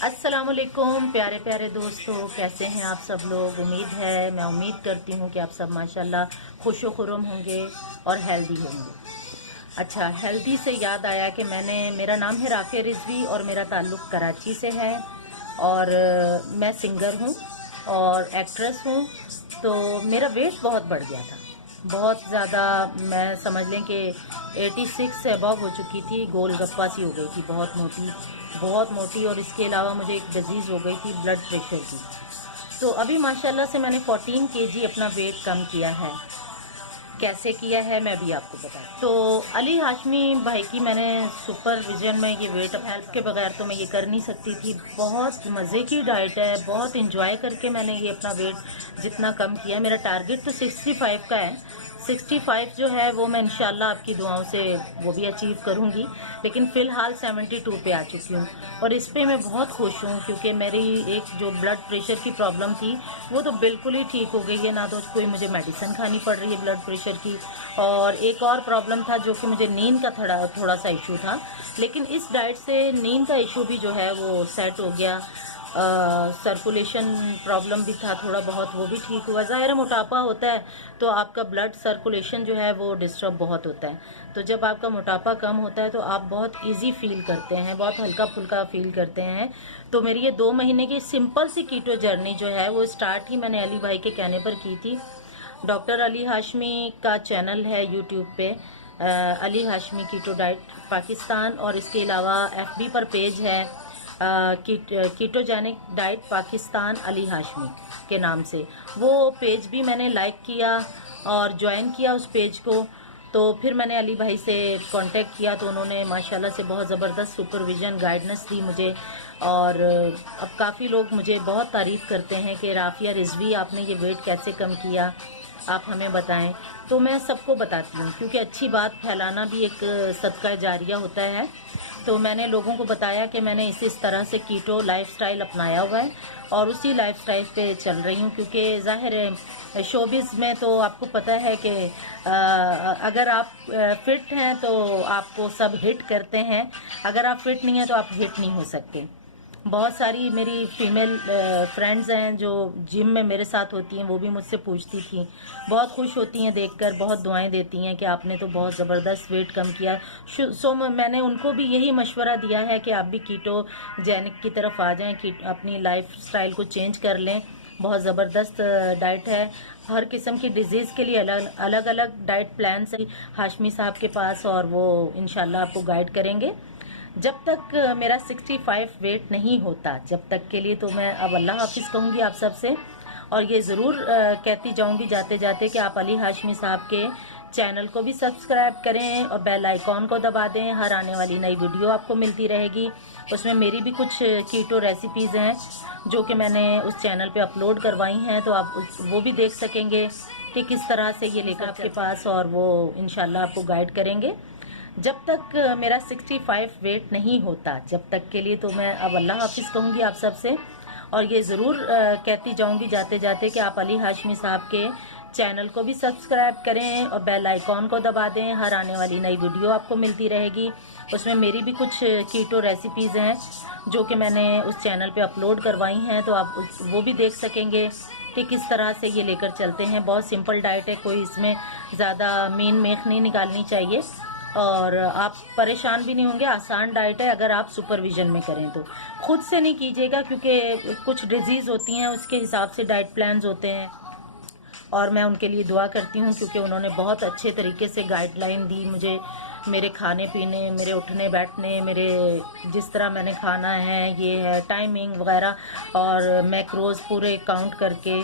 अस्सलामुअलैकुम प्यारे प्यारे दोस्तों, कैसे हैं आप सब लोग। मैं उम्मीद करती हूँ कि आप सब माशाल्लाह खुशो खुर्रम होंगे और हेल्दी होंगे। अच्छा, हेल्दी से याद आया कि मेरा नाम है राफिया रिजवी और मेरा ताल्लुक़ कराची से है और मैं सिंगर हूँ और एक्ट्रेस हूँ। तो मेरा वेट बहुत बढ़ गया था, बहुत ज़्यादा। मैं समझ लें कि 86 से अबव हो चुकी थी, गोलगप्पा सी हो गई थी, बहुत मोटी। और इसके अलावा मुझे एक डिजीज़ हो गई थी ब्लड प्रेशर की। तो अभी माशाल्लाह से मैंने 14 केजी अपना वेट कम किया है। कैसे किया है मैं भी आपको बता। तो अली हाशमी भाई की मैंने सुपरविजन में ये वेट हेल्प के बगैर तो मैं ये कर नहीं सकती थी। बहुत मज़े की डाइट है, बहुत इंजॉय करके मैंने ये अपना वेट जितना कम किया। मेरा टारगेट तो 65 का है। 65 जो है वो मैं इंशाल्लाह आपकी दुआओं से वो भी अचीव करूंगी, लेकिन फ़िलहाल 72 पे आ चुकी हूँ और इस पे मैं बहुत खुश हूँ क्योंकि मेरी एक जो ब्लड प्रेशर की प्रॉब्लम थी वो तो बिल्कुल ही ठीक हो गई है। ना तो कोई मुझे मेडिसिन खानी पड़ रही है ब्लड प्रेशर की, और एक और प्रॉब्लम था जो कि मुझे नींद का थोड़ा सा इशू था, लेकिन इस डाइट से नींद का इशू भी जो है वो सेट हो गया। सर्कुलेशन प्रॉब्लम भी था थोड़ा बहुत, वो भी ठीक हुआ। ज़ाहिर मोटापा होता है तो आपका ब्लड सर्कुलेशन जो है वो डिस्टर्ब बहुत होता है। तो जब आपका मोटापा कम होता है तो आप बहुत इजी फील करते हैं, बहुत हल्का फुल्का फील करते हैं। तो मेरी ये 2 महीने की सिंपल सी कीटो जर्नी जो है वो स्टार्ट ही मैंने अली भाई के कहने पर की थी। डॉक्टर अली हाशमी का चैनल है यूट्यूब पे, अली हाशमी कीटो डाइट पाकिस्तान, और इसके अलावा FB पर पेज है कीटोजेनिक डाइट पाकिस्तान अली हाशमी के नाम से। वो पेज भी मैंने लाइक किया और ज्वाइन किया उस पेज को। तो फिर मैंने अली भाई से कांटेक्ट किया तो उन्होंने माशाल्लाह से बहुत ज़बरदस्त सुपरविज़न गाइडेंस दी मुझे। और अब काफ़ी लोग मुझे बहुत तारीफ़ करते हैं कि राफिया रिजवी आपने ये वेट कैसे कम किया, आप हमें बताएं। तो मैं सबको बताती हूँ क्योंकि अच्छी बात फैलाना भी एक सदका जारिया होता है। तो मैंने लोगों को बताया कि मैंने इस तरह से कीटो लाइफस्टाइल अपनाया हुआ है और उसी लाइफस्टाइल पे चल रही हूँ, क्योंकि ज़ाहिर है शोबिज़ में तो आपको पता है कि अगर आप फिट हैं तो आपको सब हिट करते हैं, अगर आप फिट नहीं हैं तो आप हिट नहीं हो सकते। बहुत सारी मेरी फीमेल फ्रेंड्स हैं जो जिम में मेरे साथ होती हैं, वो भी मुझसे पूछती थी, बहुत खुश होती हैं देखकर, बहुत दुआएं देती हैं कि आपने तो बहुत ज़बरदस्त वेट कम किया। सो मैंने उनको भी यही मशवरा दिया है कि आप भी कीटो जेनिक की तरफ आ जाएं, कि अपनी लाइफ स्टाइल को चेंज कर लें। बहुत ज़बरदस्त डाइट है, हर किस्म की डिजीज़ के लिए अलग अलग डाइट प्लान है हाशमी साहब के पास, और वो इंशाल्लाह आपको गाइड करेंगे। जब तक मेरा 65 वेट नहीं होता, जब तक के लिए तो मैं अब अल्लाह हाफिज़ कहूँगी आप सबसे, और ये ज़रूर कहती जाऊँगी जाते जाते कि आप अली हाशमी साहब के चैनल को भी सब्सक्राइब करें और बेल आइकॉन को दबा दें। हर आने वाली नई वीडियो आपको मिलती रहेगी, उसमें मेरी भी कुछ कीटो रेसिपीज़ हैं जो कि मैंने उस चैनल पे अपलोड करवाई हैं, तो आप वो भी देख सकेंगे कि किस तरह से ये लेकर आपके पास, और वो इंशाल्लाह आपको गाइड करेंगे। जब तक मेरा 65 वेट नहीं होता, जब तक के लिए तो मैं अब अल्लाह हाफिज़ कहूँगी आप सबसे, और ये ज़रूर कहती जाऊँगी जाते जाते कि आप अली हाशमी साहब के चैनल को भी सब्सक्राइब करें और बेल आइकॉन को दबा दें। हर आने वाली नई वीडियो आपको मिलती रहेगी, उसमें मेरी भी कुछ कीटो रेसिपीज़ हैं जो कि मैंने उस चैनल पे अपलोड करवाई हैं, तो आप वो भी देख सकेंगे कि किस तरह से ये लेकर चलते हैं। बहुत सिंपल डाइट है, कोई इसमें ज़्यादा मीन मेख नहीं निकालनी चाहिए और आप परेशान भी नहीं होंगे। आसान डाइट है, अगर आप सुपरविजन में करें तो। खुद से नहीं कीजिएगा क्योंकि कुछ डिजीज़ होती हैं, उसके हिसाब से डाइट प्लान्स होते हैं, और मैं उनके लिए दुआ करती हूँ क्योंकि उन्होंने बहुत अच्छे तरीके से गाइडलाइन दी मुझे, मेरे खाने पीने, मेरे उठने बैठने, मेरे जिस तरह मैंने खाना है, ये है टाइमिंग वगैरह, और मैक्रोज पूरे काउंट करके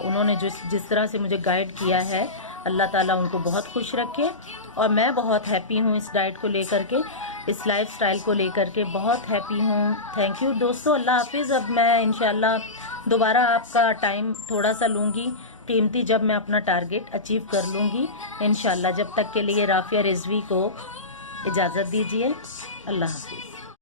उन्होंने जिस तरह से मुझे गाइड किया है, अल्लाह ताला उनको बहुत खुश रखे। और मैं बहुत हैप्पी हूँ इस डाइट को लेकर के, इस लाइफ स्टाइल को लेकर के बहुत हैप्पी हूँ। थैंक यू दोस्तों, अल्लाह हाफिज़। अब मैं इंशाल्लाह दोबारा आपका टाइम थोड़ा सा लूँगी कीमती, जब मैं अपना टारगेट अचीव कर लूँगी इंशाल्लाह। जब तक के लिए राफिया रिजवी को इजाज़त दीजिए। अल्लाह हाफिज़।